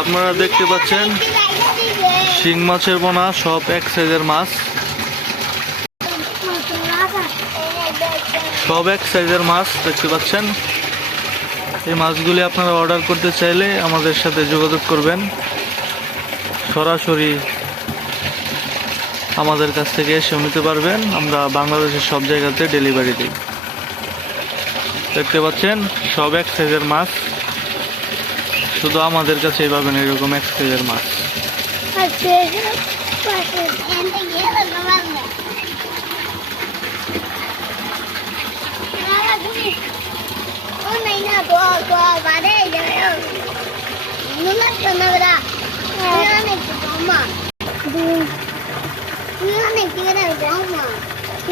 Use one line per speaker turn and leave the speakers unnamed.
আপনারা দেখতে পাচ্ছেন শিং মাছের বোনা, সব এক সাইজের মাছ। সব এক সাইজের মাছ দেখতে পাচ্ছেন। এই মাছগুলি আপনারা অর্ডার করতে চাইলে আমাদের সাথে যোগাযোগ করবেন। সরাসরি আমাদের কাছ থেকে এসে নিতে পারবেন। আমরা বাংলাদেশের সব জায়গাতে ডেলিভারি দিই। দেখতে পাচ্ছেন, সব এক সাইজের মাছ। শুধু আমাদের কাছেই পাবেন এরকম এক সাইজের মাছ।